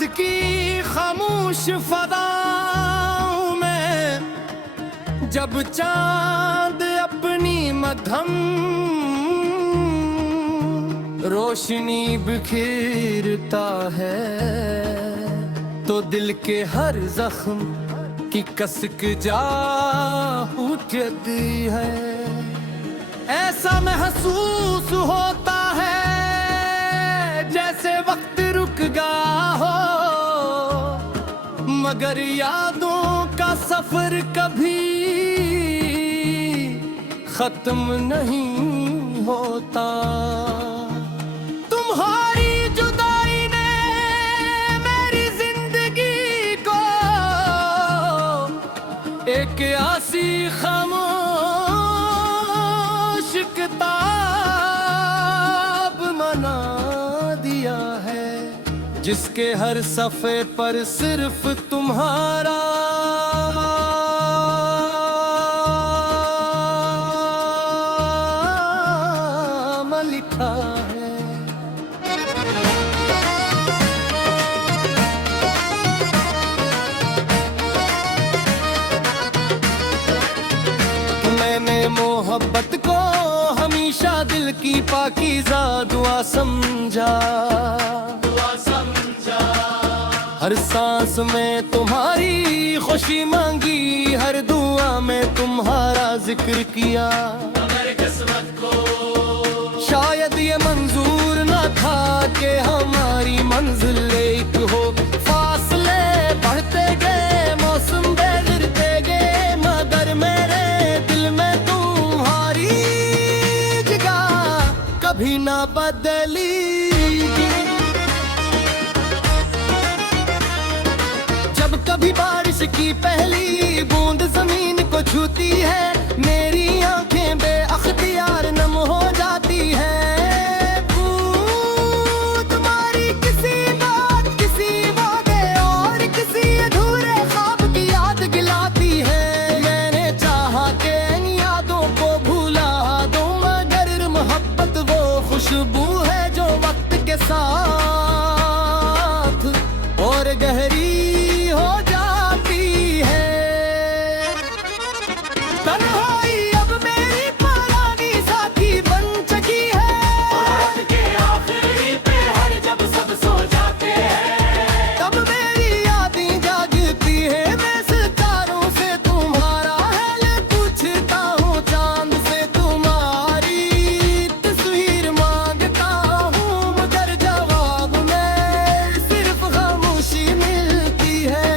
रात की खामोश फदाओं में जब चांद अपनी मध्यम रोशनी बिखेरता है तो दिल के हर जख्म की कसक जा उठती है। ऐसा महसूस होता है जैसे वक्त रुक गया हो, मगर यादों का सफर कभी खत्म नहीं होता। तुम्हारी जुदाई ने मेरी जिंदगी को एक आसी खामोश किताब बना दिया है, जिसके हर सफ़े पर सिर्फ तुम्हारा लिखा है। मैंने मोहब्बत को हमेशा दिल की पाकीज़ा दुआ समझा, हर सांस में तुम्हारी खुशी मांगी, हर दुआ में तुम्हारा जिक्र किया। किस्मत को शायद ये मंजूर न था कि हमारी मंजिल एक हो, फासले बढ़ते गए मौसम बदलते गए, मगर मेरे दिल में तुम्हारी जगह कभी ना बदली। जब कभी बारिश की पहली बूंद जमीन को छूती है, मेरी आंखें बेअख्तियार नम हो जाती है। तुम्हारी किसी बात, किसी वादे और किसी अधूरे ख्वाब की याद गिलाती है। मैंने चाहा कि इन यादों को भुला दूं, मगर मोहब्बत वो खुशबू है जो वक्त के साथ और गहरी हो जाती है। तन्हाई अब मेरी पुरानी साथी बन चुकी है, रात के आखिरी पहर जब सब सो जाते हैं, तब मेरी यादें जागती है। मैं सितारों से तुम्हारा हाल पूछता हूँ, चांद से तुम्हारी तस्वीर मांगता हूँ, मगर जवाब में सिर्फ खामोशी मिलती है।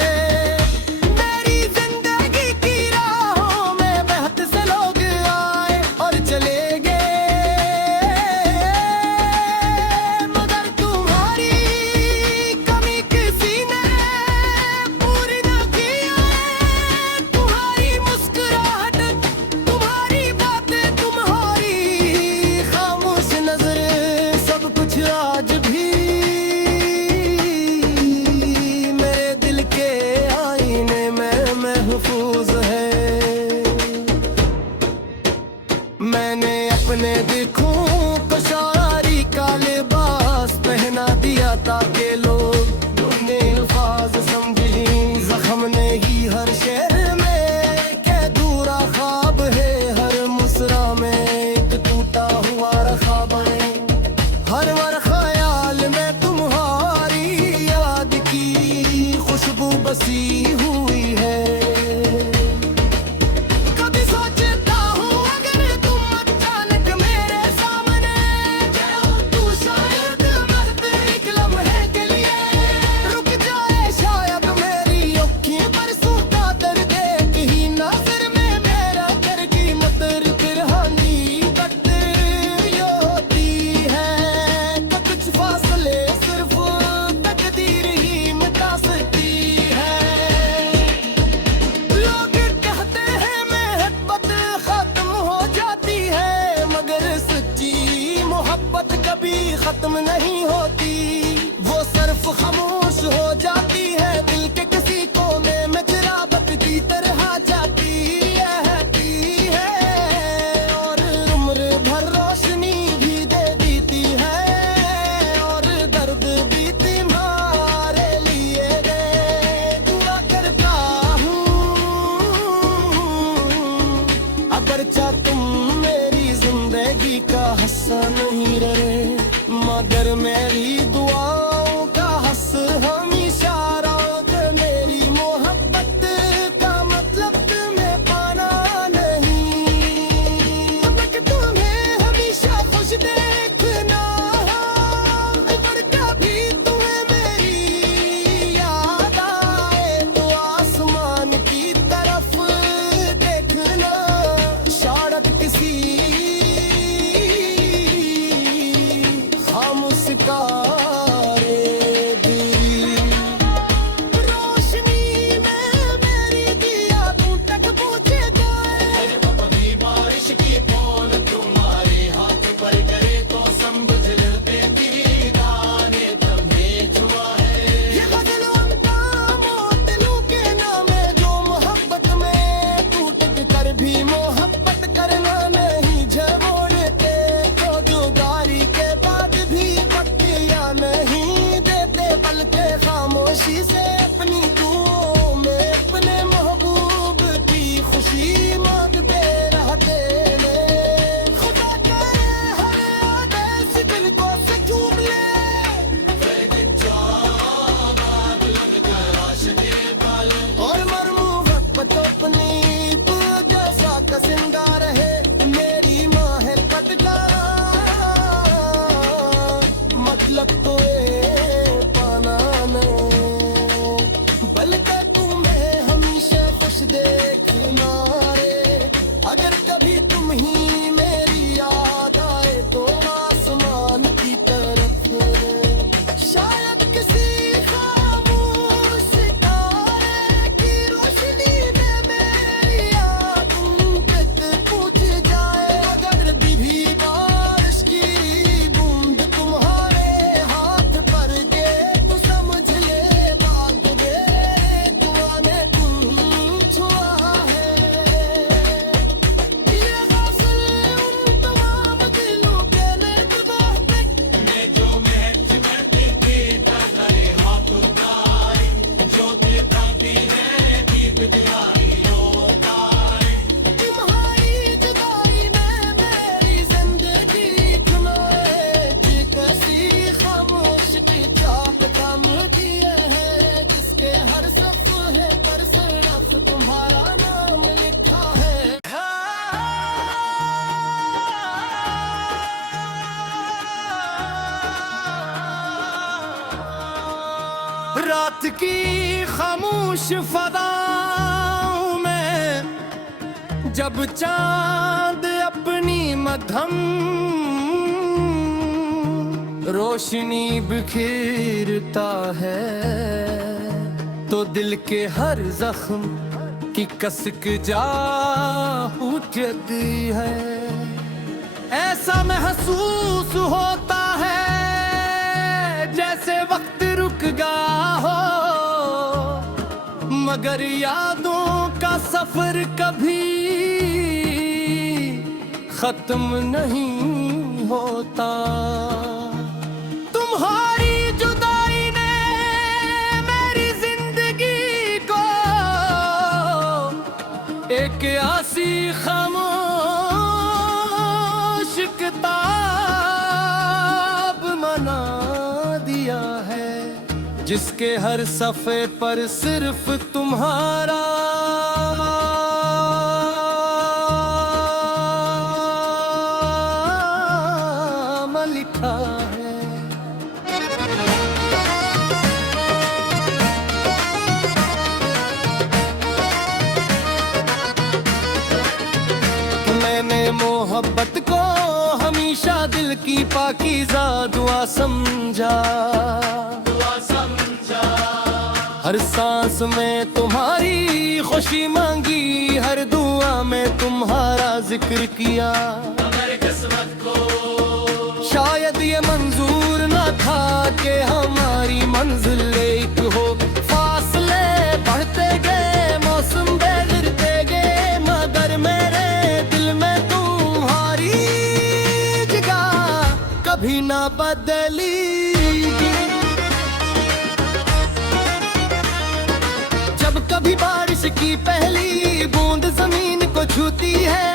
मेरी जिंदगी की राहों में बहत से लोग आए और चले गए, मगर तुम्हारी कमी किसी ने पूरी न की है। तुम्हारी मुस्कुराहट, तुम्हारी बातें, तुम्हारी खामोश नजर, सब कुछ आज भी मेरे दिल के आईने में महफूज है। मैंने अपने दिखों को शायरी का लिबास पहना दिया ताकि लोग ढूंढे अल्फाज समझे। जख्म ने ही हर शेर में के दूरा ख्वाब है, हर मुसरा में एक टूटा हुआ ख्वाब है। हर ख्याल में तुम्हारी याद की खुशबू बसी हुई है। कभी सोचता हूँ अगर तुम अचानक मेरे सामने जाओ, तू शायद वक्त एक लम्हे के लिए रुक जाए। शायद मेरी आँखें बरसूता दर्द एक ही नजर में मेरा कर की मतर पिरहानी वक्त ये होती है कि कुछ फासले सिर्फ तकदीर ही मिटा सकती है। लोग कहते हैं मोहब्बत खत्म हो जाती है, मगर सच्ची मोहब्बत कभी खत्म नहीं होती। वो सिर्फ खामोश हो जाती है, दिल के किसी कोने में चिरागत की तरह जाती है और उम्र भर रोशनी भी दे देती है और दर्द भी तुम्हारे लिए अगरचा तुम मेरी जिंदगी का हिस्सा नहीं रहे, मगर मेरी दुआओं का हस हमेशा रहोगे। मेरी मोहब्बत का मतलब तुम्हें पाना नहीं, बल्कि तुम्हें हमेशा खुश देखना। अगर कभी तुम्हें मेरी याद आए तो आसमान की तरफ देखना। शायद किसी खामोश रे दिल रोशनी में मेरी दिया तू तक पहुंचे जाए। कभी बारिश की बूंद तुम्हारे हाथ पर गिरे तो समझ लेते कि दाने तुम्हें छुआ है। ये गजलों का मोतलों के नाम है, जो मोहब्बत में टूट कर भी मोहब्बत करना नहीं झोड़ते। तो जुदाई के बाद भी पत्तियां नहीं देते, बल्कि खामोशी से अपनी दुआओं में अपने महबूब की खुशी मांगते रहते हैं। खुदा करे हर आदेश दिल को से चूम ले, और मर मोहब्बत अपनी तू जैसा कसिंदा रहे। मेरी माँ है कटका मतलब तो ये पाना नहीं, बल्कि तुम्हें हमेशा खुश देखना रे। अगर कभी तुम ही मेरी याद आए तो आसमान की तरफ शायद किसी खामोश सितारे की रोशनी में मेरी याद तुम तक पूछ जाए। अगर भी बारिश की बूंद तुम्हारे हाथ पर गिरे तो समझ ले बात मेरे दुआ ने तुम छुआ है। ये गज़ल उन तमाम दिलों के नेतबात में जो महज महती थी तुम्हारे हाथ उतारे, जो देती है दीप दिलारियों तारे। तुम्हारी जुदाई में मेरी जिंदगी चुनाए, कैसी खामोश की चाहत कम किए है, जिसके हर सफ़े पर सिर्फ तुम्हारा नाम लिखा है। रात की खामोश फदाओं में जब चांद अपनी मध्यम रोशनी बिखेरता है, तो दिल के हर जख्म की कसक जा उठती है। ऐसा महसूस होता है जैसे वक्त रुक गया हो, मगर यादों का सफर कभी खत्म नहीं होता। तुम्हारी जुदाई ने मेरी जिंदगी को एक आसी खामोश किताब बना दिया है, जिसके हर सफ़े पर सिर्फ तुम्हारा नाम लिखा है। मैंने मोहब्बत को हमेशा दिल की पाकीज़ा दुआ समझा, हर सांस में तुम्हारी खुशी मांगी, हर दुआ में तुम्हारा जिक्र किया। शायद ये मंजूर न था कि हमारी मंजिल एक हो, फासले बढ़ते गए मौसम बदलते गए, मगर मेरे दिल में तुम्हारी जगह कभी ना बदली। कभी बारिश की पहली बूंद जमीन को छूती है,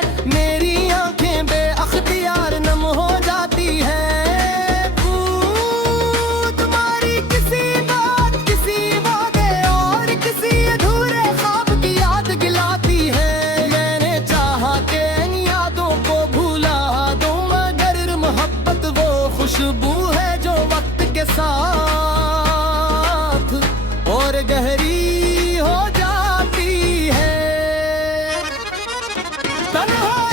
तन्हा